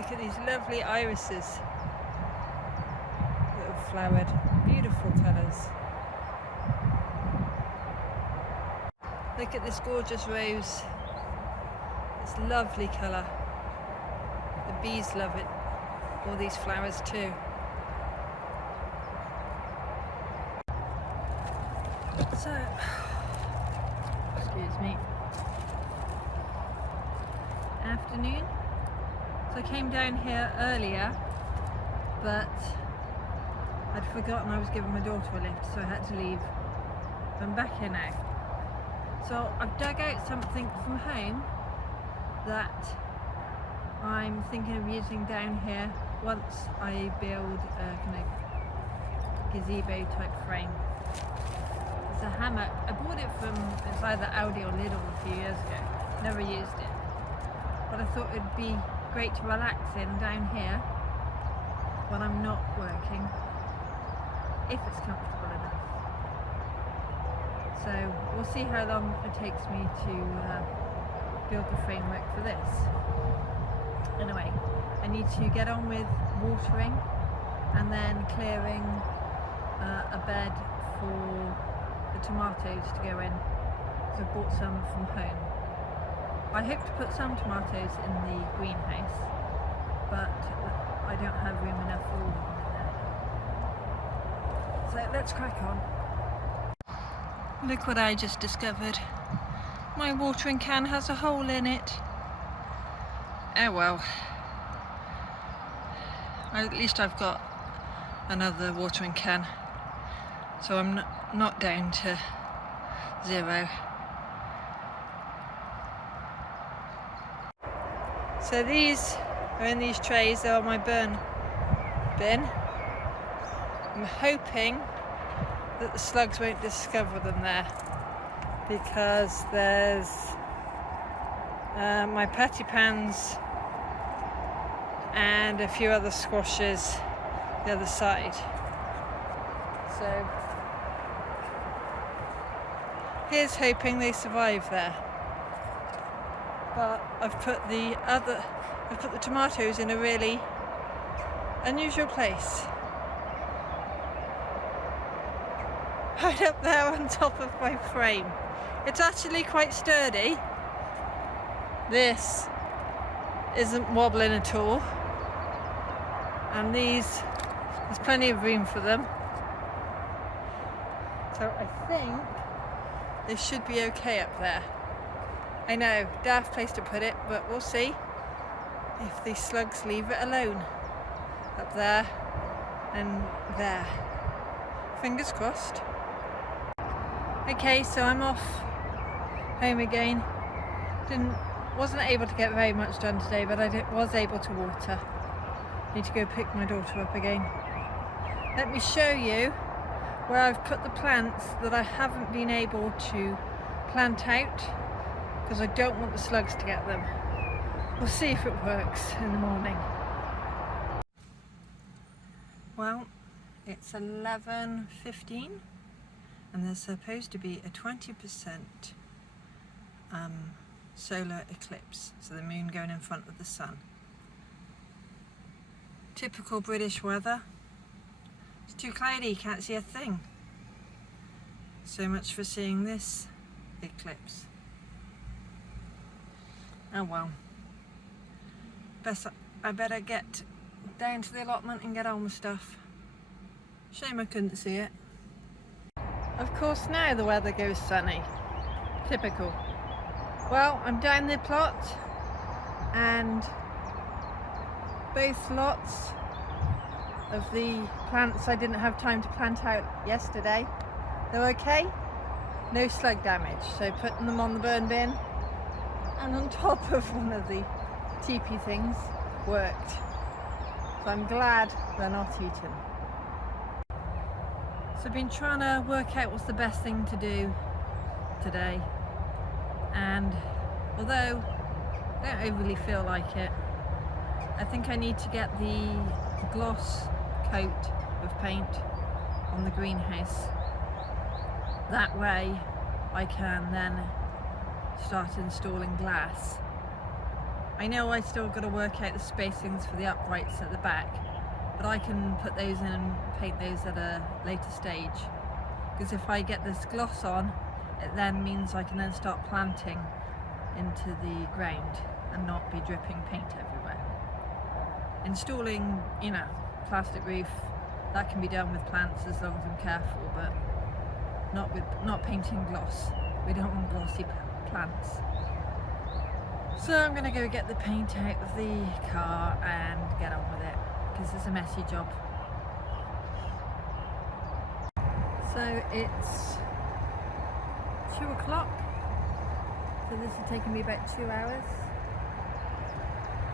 Look at these lovely irises that have flowered. Beautiful colours. Look at this gorgeous rose. It's lovely colour. The bees love it. All these flowers too. So, excuse me. Afternoon. So I came down here earlier, but I'd forgotten I was giving my daughter a lift, so I had to leave. I'm back here now. So I've dug out something from home that I'm thinking of using down here once I build a kind of gazebo type frame. It's a hammock. I bought it from, it's either Aldi or Lidl a few years ago. Never used it. But I thought it'd be great to relax in down here when I'm not working, if it's comfortable enough. So we'll see how long it takes me to build the framework for this. Anyway, I need to get on with watering and then clearing a bed for the tomatoes to go in. So I bought some from home. I hope to put some tomatoes in the greenhouse, but I don't have room enough for all of them in there. So let's crack on. Look what I just discovered. My watering can has a hole in it. Oh well. At least I've got another watering can, so I'm not down to zero. So these are in these trays. They're on my burn bin. I'm hoping that the slugs won't discover them there, because there's my patipans and a few other squashes the other side. So here's hoping they survive there. But I've put the tomatoes in a really unusual place. Right up there on top of my frame. It's actually quite sturdy. This isn't wobbling at all. And there's plenty of room for them. So I think they should be okay up there. I know, daft place to put it, but we'll see if these slugs leave it alone. Up there and there. Fingers crossed. Okay, so I'm off home again. Wasn't able to get very much done today, but I was able to water. Need to go pick my daughter up again. Let me show you where I've put the plants that I haven't been able to plant out, because I don't want the slugs to get them. We'll see if it works in the morning. Well, it's 11:15 and there's supposed to be a 20% solar eclipse, so the moon going in front of the sun. Typical British weather. It's too cloudy, can't see a thing. So much for seeing this eclipse. Oh well. I better get down to the allotment and get on with stuff. Shame I couldn't see it. Of course now the weather goes sunny. Typical. Well, I'm down the plot and both lots of the plants I didn't have time to plant out yesterday, they're okay. No slug damage, so putting them on the burn bin and on top of one of the teepee things worked. So I'm glad they're not eaten. So I've been trying to work out what's the best thing to do today, and although I don't overly feel like it, I think I need to get the gloss coat of paint on the greenhouse. That way I can then start installing glass I know I still got to work out the spacings for the uprights at the back, but I can put those in and paint those at a later stage, because if I get this gloss on, it then means I can then start planting into the ground and not be dripping paint everywhere. Installing, you know, plastic roof, that can be done with plants as long as I'm careful, but not painting gloss. We don't want glossy plants. So I'm going to go get the paint out of the car and get on with it, because it's a messy job. So it's 2 o'clock, so this has taken me about 2 hours.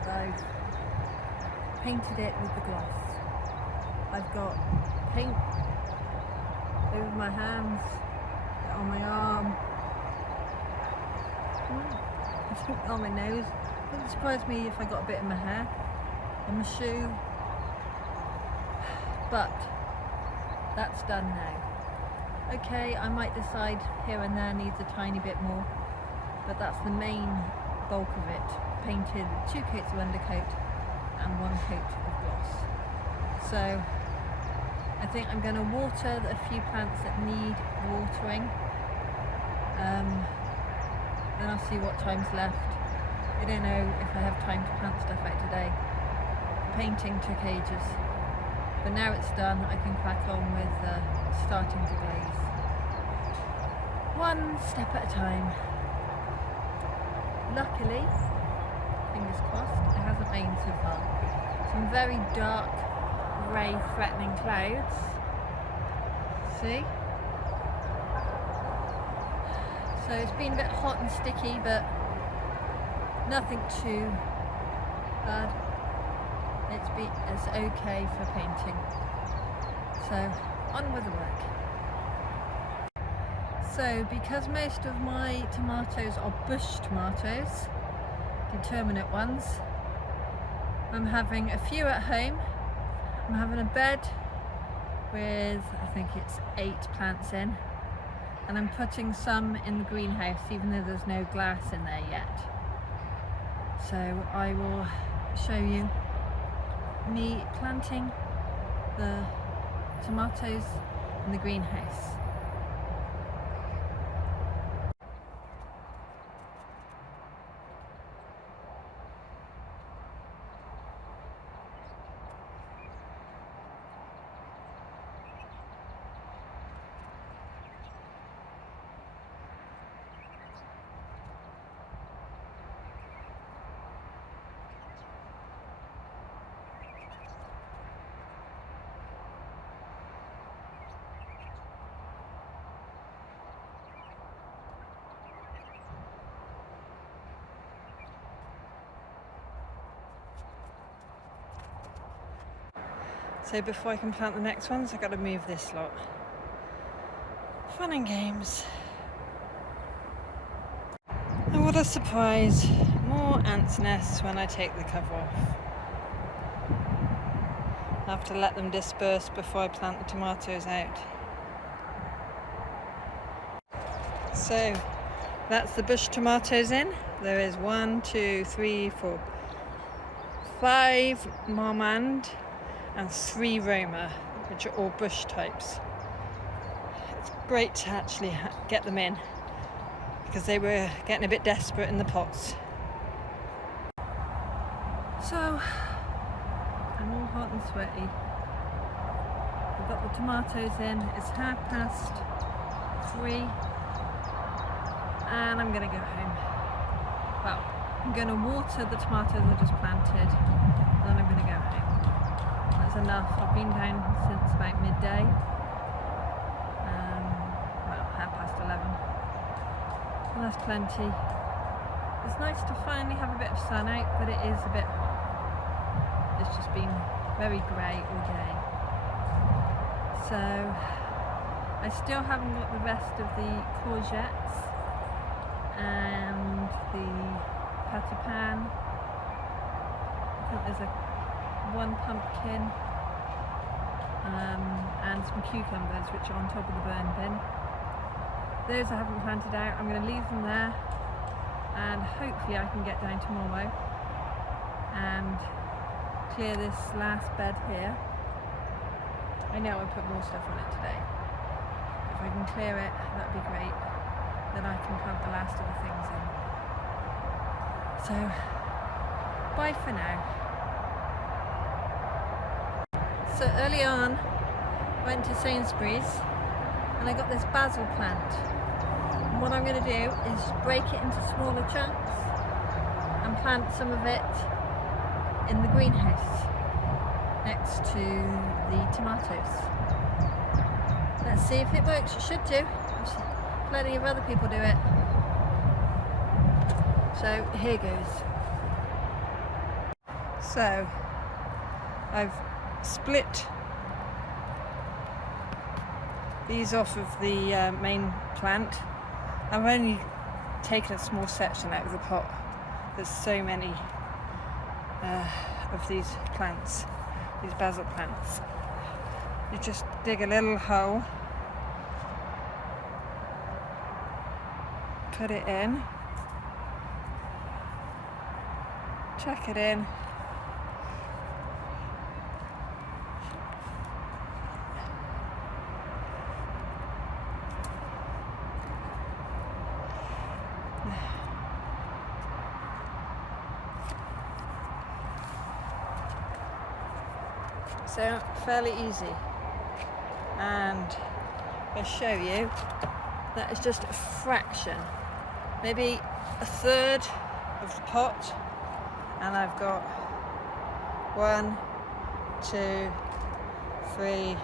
I've painted it with the gloss. I've got paint over my hands, on my arm, on my nose. It wouldn't surprise me if I got a bit in my hair, on my shoe, but that's done now. Okay, I might decide here and there needs a tiny bit more, but that's the main bulk of it. Painted with 2 coats of undercoat and 1 coat of gloss. So I think I'm going to water a few plants that need watering. Then I'll see what time's left. I don't know if I have time to plant stuff out today. The painting took ages, but now it's done, I can crack on with starting to glaze. One step at a time. Luckily, fingers crossed, it hasn't rained so far. Some very dark, grey, threatening clouds. See? So it's been a bit hot and sticky, but nothing too bad. It's okay for painting. So on with the work. So because most of my tomatoes are bush tomatoes, determinate ones, I'm having a few at home. I'm having a bed with, I think it's 8 plants in, and I'm putting some in the greenhouse even though there's no glass in there yet. So I will show you me planting the tomatoes in the greenhouse. So before I can plant the next ones, I've got to move this lot. Fun and games. And what a surprise, more ants' nests when I take the cover off. I have to let them disperse before I plant the tomatoes out. So that's the bush tomatoes in. There is 1, 2, 3, 4, 5 Marmande and 3 Roma, which are all bush types. It's great to actually get them in, because they were getting a bit desperate in the pots. So I'm all hot and sweaty. I've got the tomatoes in. It's 3:30 and I'm gonna go home. Well, I'm gonna water the tomatoes I just planted, and then I'm gonna go home. That's enough. I've been down since about midday. Well, 11:30. And that's plenty. It's nice to finally have a bit of sun out, but it is a bit hot. It's just been very grey all day. So I still haven't got the rest of the courgettes and the patty pan. I think there's one pumpkin and some cucumbers which are on top of the burn bin. Those I haven't planted out. I'm going to leave them there, and hopefully I can get down tomorrow and clear this last bed here. I know I put more stuff on it today. If I can clear it, that'd be great. Then I can plant the last of the things in. So, bye for now. So early on, I went to Sainsbury's and I got this basil plant. And what I'm going to do is break it into smaller chunks and plant some of it in the greenhouse next to the tomatoes. Let's see if it works. It should do. Plenty of other people do it. So here goes. So I've split these off of the main plant. I've only taken a small section out of the pot. There's so many of these plants, these basil plants. You just dig a little hole, put it in, chuck it in, so fairly easy, and I'll show you that is just a fraction, maybe a third of the pot, and I've got 1, 2, 3,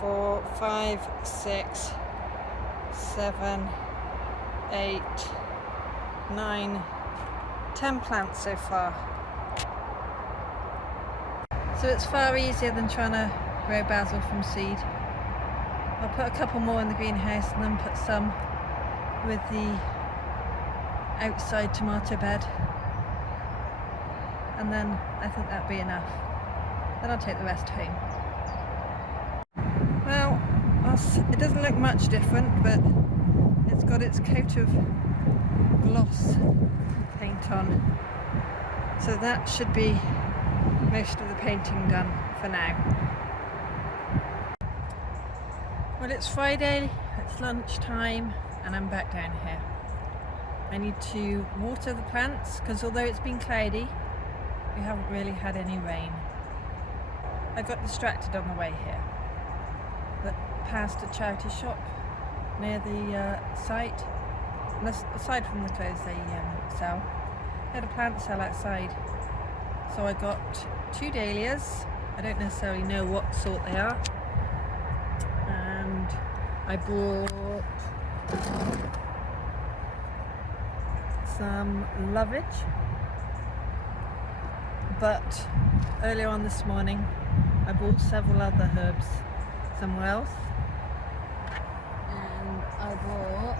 4, 5, 6, 7, 8, 9, 10 plants so far. So it's far easier than trying to grow basil from seed. I'll put a couple more in the greenhouse and then put some with the outside tomato bed, and then I think that'll be enough. Then I'll take the rest home. Well, it doesn't look much different, but it's got its coat of gloss paint on, so that should be most of the painting done for now. Well, it's Friday, it's lunchtime, and I'm back down here. I need to water the plants because although it's been cloudy, we haven't really had any rain. I got distracted on the way here, but passed a charity shop near the site, and aside from the clothes they sell, they had a plant sale outside. So I got 2 dahlias. I don't necessarily know what sort they are, and I bought some lovage. But earlier on this morning I bought several other herbs somewhere else, and I bought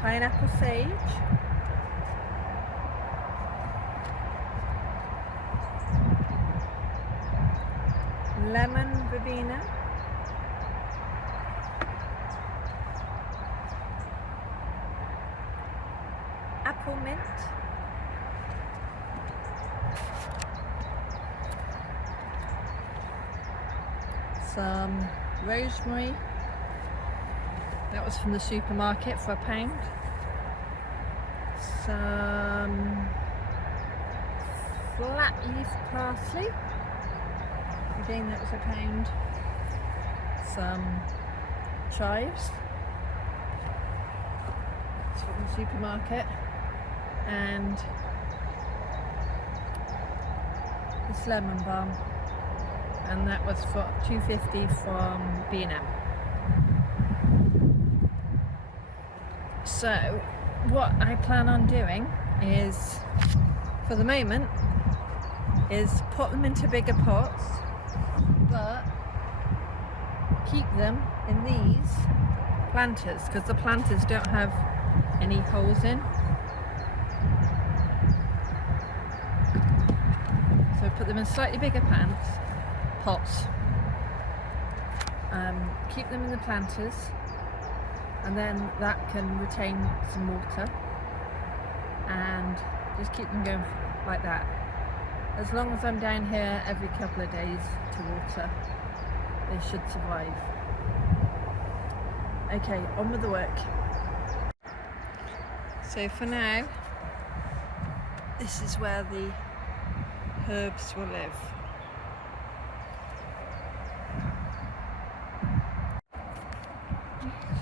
pineapple sage, lemon verbena, apple mint, some rosemary, that was from the supermarket for £1, some flat leaf parsley, again that was £1, some chives, that's from the supermarket, and this lemon balm, and that was for £2.50 from B&M. So what I plan on doing is, for the moment, is put them into bigger pots, but keep them in these planters because the planters don't have any holes in. So put them in slightly bigger pots, keep them in the planters, and then that can retain some water, and just keep them going like that. As long as I'm down here every couple of days to water, they should survive. Okay, on with the work. So for now, this is where the herbs will live.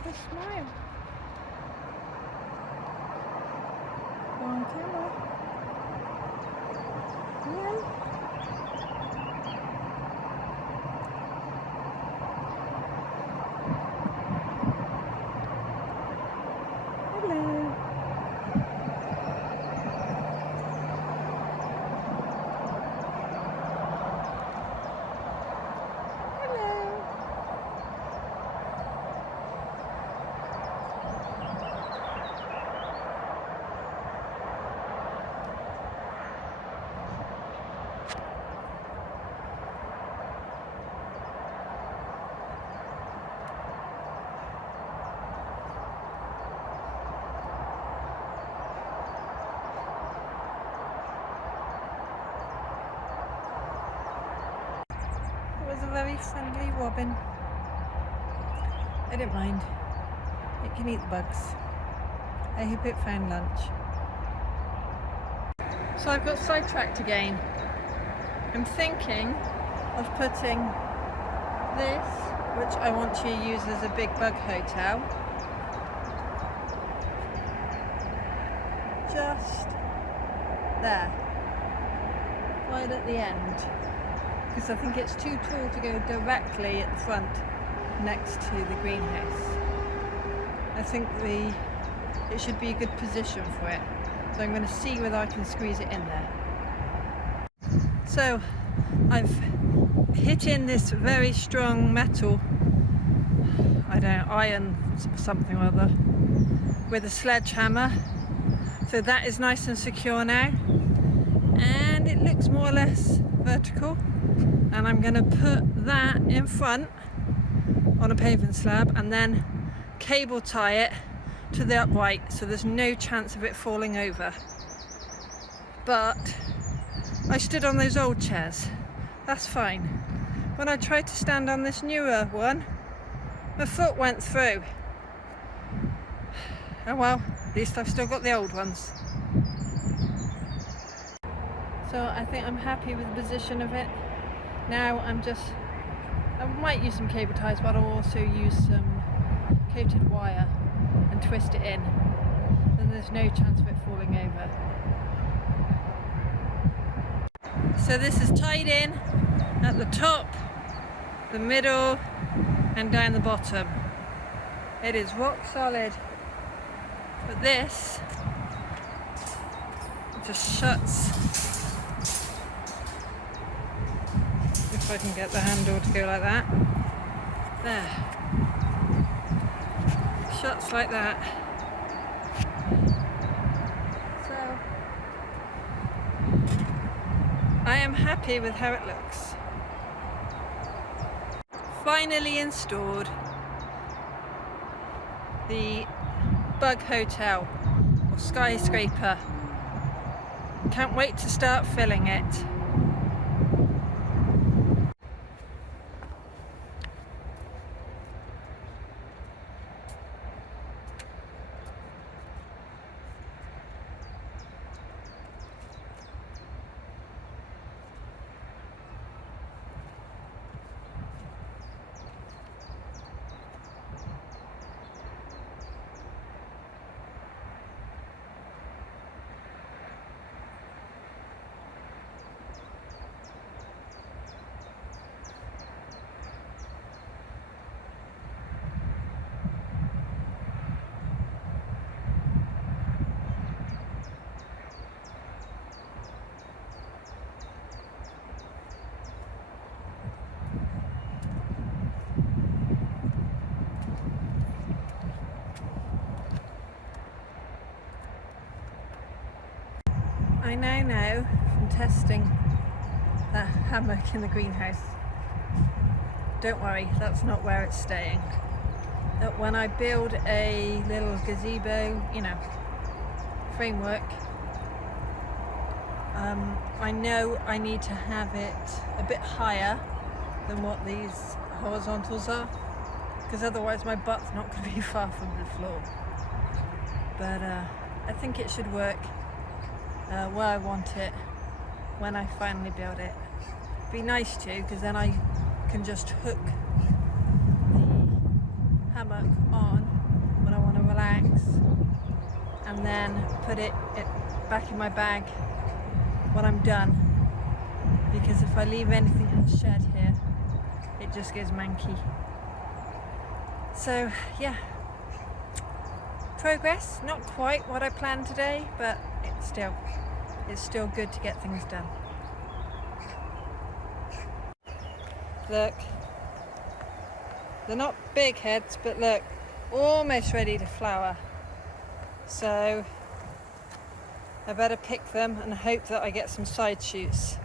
Just smile. Go on camera. Yeah. Hello. It was a very friendly robin. I don't mind. It can eat the bugs. I hope it found lunch. So I've got sidetracked again. I'm thinking of putting this, which I want to use as a big bug hotel, just there, right at the end, because I think it's too tall to go directly at the front next to the greenhouse. I think it should be a good position for it, so I'm going to see whether I can squeeze it in there. So I've hit in this very strong metal, I don't know, iron something or other, with a sledgehammer. So that is nice and secure now, and it looks more or less vertical, and I'm going to put that in front on a paving slab and then cable tie it to the upright so there's no chance of it falling over. But I stood on those old chairs, that's fine. When I tried to stand on this newer one, my foot went through. Oh well, at least I've still got the old ones. So I think I'm happy with the position of it. Now I might use some cable ties, but I'll also use some coated wire and twist it in. Then there's no chance of it falling over. So this is tied in at the top, the middle, and down the bottom. It is rock solid. But this just shuts. If I can get the handle to go like that. There. Shuts like that. So I am happy with how it looks. Finally installed the bug hotel or skyscraper. Can't wait to start filling it. I now know from testing the hammock in the greenhouse, don't worry, that's not where it's staying. That when I build a little gazebo, framework, I know I need to have it a bit higher than what these horizontals are, because otherwise my butt's not going to be far from the floor. But I think it should work where I want it when I finally build it. Be nice to, because then I can just hook the hammock on when I want to relax, and then put it back in my bag when I'm done, because if I leave anything in the shed here, it just goes manky. So yeah, progress, not quite what I planned today, but it's still good to get things done. Look, they're not big heads, but look, almost ready to flower. So I better pick them and hope that I get some side shoots.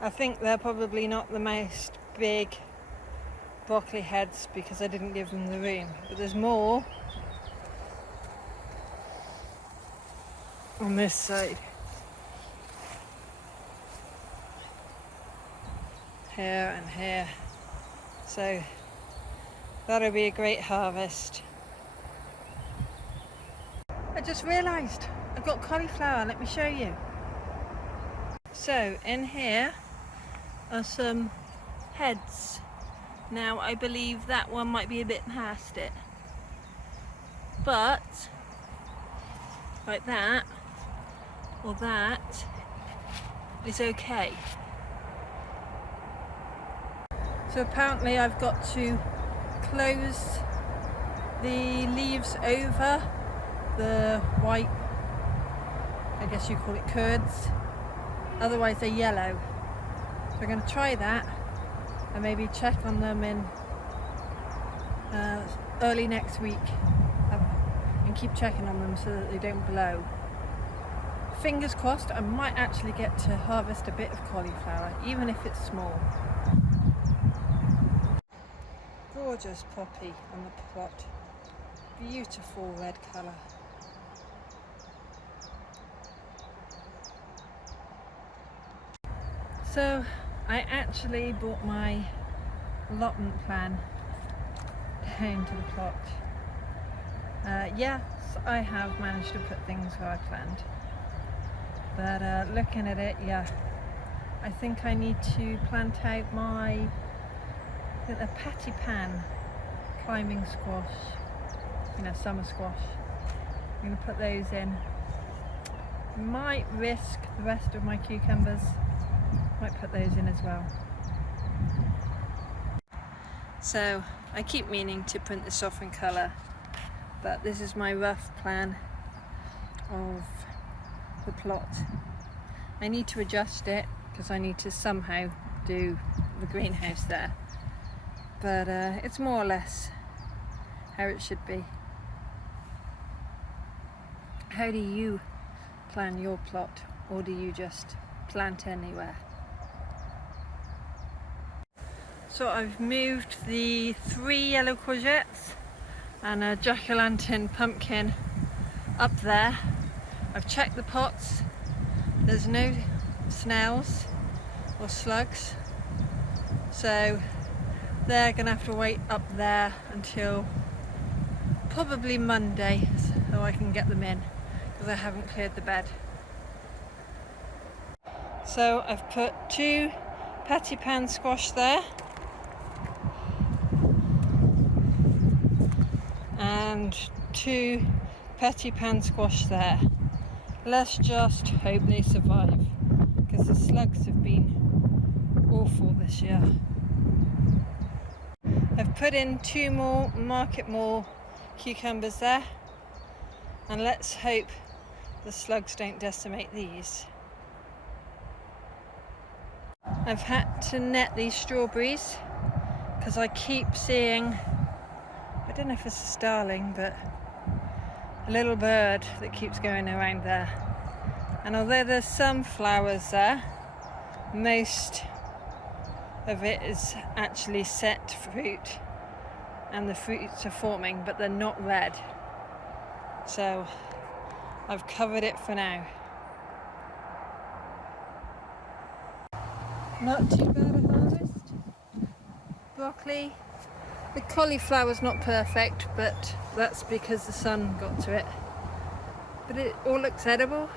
I think they're probably not the most big broccoli heads because I didn't give them the room, but there's more on this side. Here and here. So that'll be a great harvest. I just realised I've got cauliflower, let me show you. So in here are some heads. Now I believe that one might be a bit past it, but like that or that is okay. So apparently I've got to close the leaves over the white, I guess you call it curds, otherwise they're yellow. So I'm going to try that and maybe check on them in early next week and keep checking on them so that they don't blow. Fingers crossed, I might actually get to harvest a bit of cauliflower, even if it's small. Gorgeous poppy on the plot, beautiful red colour. So I actually brought my allotment plan down to the plot. Yes, I have managed to put things where I planned, but looking at it, yeah, I think I need to plant out a patty pan climbing squash, summer squash. I'm going to put those in. Might risk the rest of my cucumbers, might put those in as well. So I keep meaning to print this off in colour, but this is my rough plan of the plot. I need to adjust it because I need to somehow do the greenhouse there, but it's more or less how it should be. How do you plan your plot, or do you just plant anywhere? So I've moved the 3 yellow courgettes and a jack-o'-lantern pumpkin up there. I've checked the pots, there's no snails or slugs, so they're gonna have to wait up there until probably Monday so I can get them in, because I haven't cleared the bed. So I've put 2 patty pan squash there and 2 patty pan squash there. Let's just hope they survive, because the slugs have been awful this year. I've put in 2 more Market Mall cucumbers there, and let's hope the slugs don't decimate these. I've had to net these strawberries because I keep seeing, I don't know if it's a starling, but a little bird that keeps going around there. And although there's some flowers there, most of it is actually set fruit and the fruits are forming, but they're not red. So I've covered it for now. Not too bad a harvest. Broccoli. The cauliflower's not perfect, but that's because the sun got to it. But it all looks edible.